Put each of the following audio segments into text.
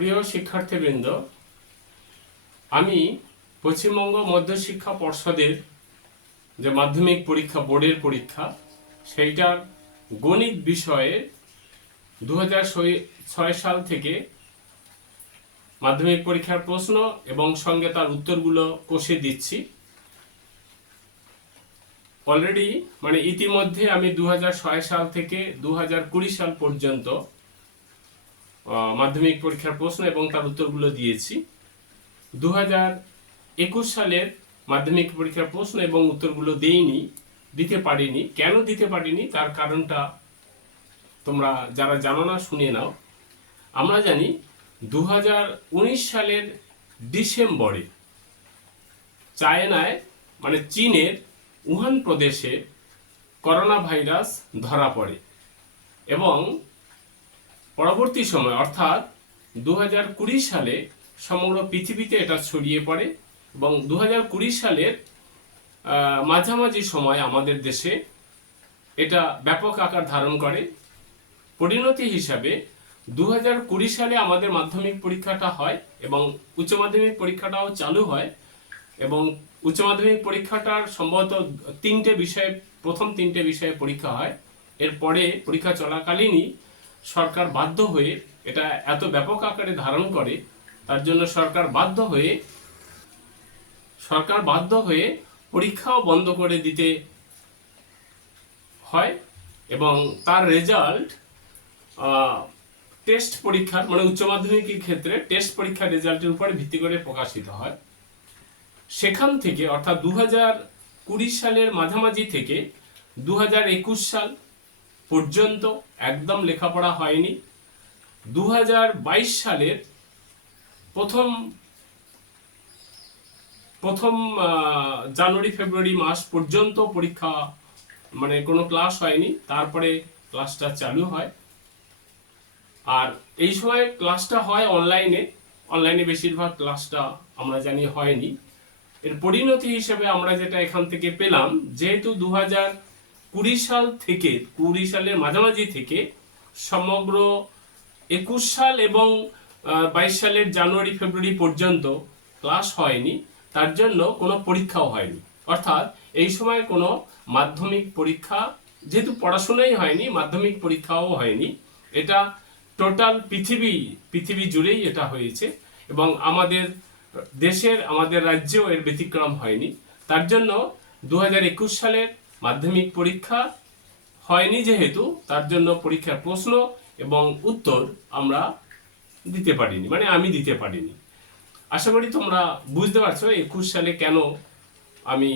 প্রিয় শিক্ষার্থীবৃন্দ, আমি পশ্চিমবঙ্গ মধ্যশিক্ষা পর্ষদের যে মাধ্যমিক পরীক্ষা বোর্ডের পরীক্ষা সেইটার গণিত বিষয়ে 2006 সাল থেকে মাধ্যমিক পরীক্ষার প্রশ্ন এবং সঙ্গে তার উত্তরগুলো কষে দিচ্ছি। অলরেডি ইতিমধ্যে আমি 2006 সাল থেকে 2020 সাল পর্যন্ত মাধ্যমিক পরীক্ষার প্রশ্ন এবং তার উত্তরগুলো দিয়েছি। 2021 সালের মাধ্যমিক পরীক্ষার প্রশ্ন এবং উত্তরগুলো দিতে পারিনি। কেন দিতে পারিনি তার কারণটা তোমরা যারা জানো না শুনে নাও। আমরা জানি 2019 সালের ডিসেম্বরে চায়নায় চীনের উহান প্রদেশে করোনা ভাইরাস ধরা পড়ে এবং পরবর্তী সময় অর্থাৎ 2020 সালে সমগ্র পৃথিবীতে এটা ছড়িয়ে পড়ে এবং 2020 সালের মাঝামাঝি সময় আমাদের দেশে এটা ব্যাপক আকার ধারণ করে। পরিণতি হিসাবে 2020 সালে আমাদের মাধ্যমিক পরীক্ষাটা হয় এবং উচ্চ মাধ্যমিক পরীক্ষাটাও চালু হয় এবং উচ্চ মাধ্যমিক পরীক্ষাটার সম্ভবত প্রথম তিনটে বিষয়ে পরীক্ষা হয়। এরপরে পরীক্ষা চলাকালীনই সরকার বাধ্য হয়ে, এটা এত ব্যাপক আকারে ধারণ করে তার জন্য সরকার বাধ্য হয়ে পরীক্ষাও বন্ধ করে দিতে হয় এবং তার রেজাল্ট টেস্ট পরীক্ষার উচ্চ মাধ্যমিকের ক্ষেত্রে টেস্ট পরীক্ষার রেজাল্টের উপরে ভিত্তি করে প্রকাশিত হয়। সেখান থেকে অর্থাৎ 2020 সালের মাঝামাঝি থেকে 2021 সাল পর্যন্ত একদম লেখাপড়া হয়নি। 2022 সালের প্রথম জানুয়ারি ফেব্রুয়ারি মাস পর্যন্ত পরীক্ষা কোনো ক্লাস হয়নি, তারপরে ক্লাসটা চালু হয়। আর এই সময় ক্লাসটা হয় অনলাইনে বেশিরভাগ ক্লাসটা আমরা জানি হয়নি। এর পরিণতি হিসেবে আমরা যেটা এখান থেকে পেলাম, যেহেতু 2020 সালের মাঝামাঝি থেকে সমগ্র 21 সাল এবং 22 সালের জানুয়ারি ফেব্রুয়ারি পর্যন্ত ক্লাস হয়নি, তার জন্য কোনো পরীক্ষাও হয়নি। অর্থাৎ এই সময় কোনো মাধ্যমিক পরীক্ষা, যেহেতু পড়াশোনাই হয়নি, মাধ্যমিক পরীক্ষাও হয়নি। এটা টোটাল পৃথিবী জুড়েই এটা হয়েছে এবং আমাদের রাজ্যেও এর ব্যতিক্রম হয়নি। তার জন্য 2021 সালের মাধ্যমিক পরীক্ষা হয়নি, যেহেতু তার জন্য পরীক্ষার প্রশ্ন এবং উত্তর আমরা দিতে পারিনি, আমি দিতে পারিনি। আশা করি তোমরা বুঝতে পারছো 21 সালে কেন আমি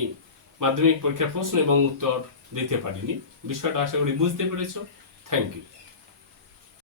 মাধ্যমিক পরীক্ষার প্রশ্ন এবং উত্তর দিতে পারিনি। বিষয়টা আশা করি বুঝতে পেরেছো। Thank you.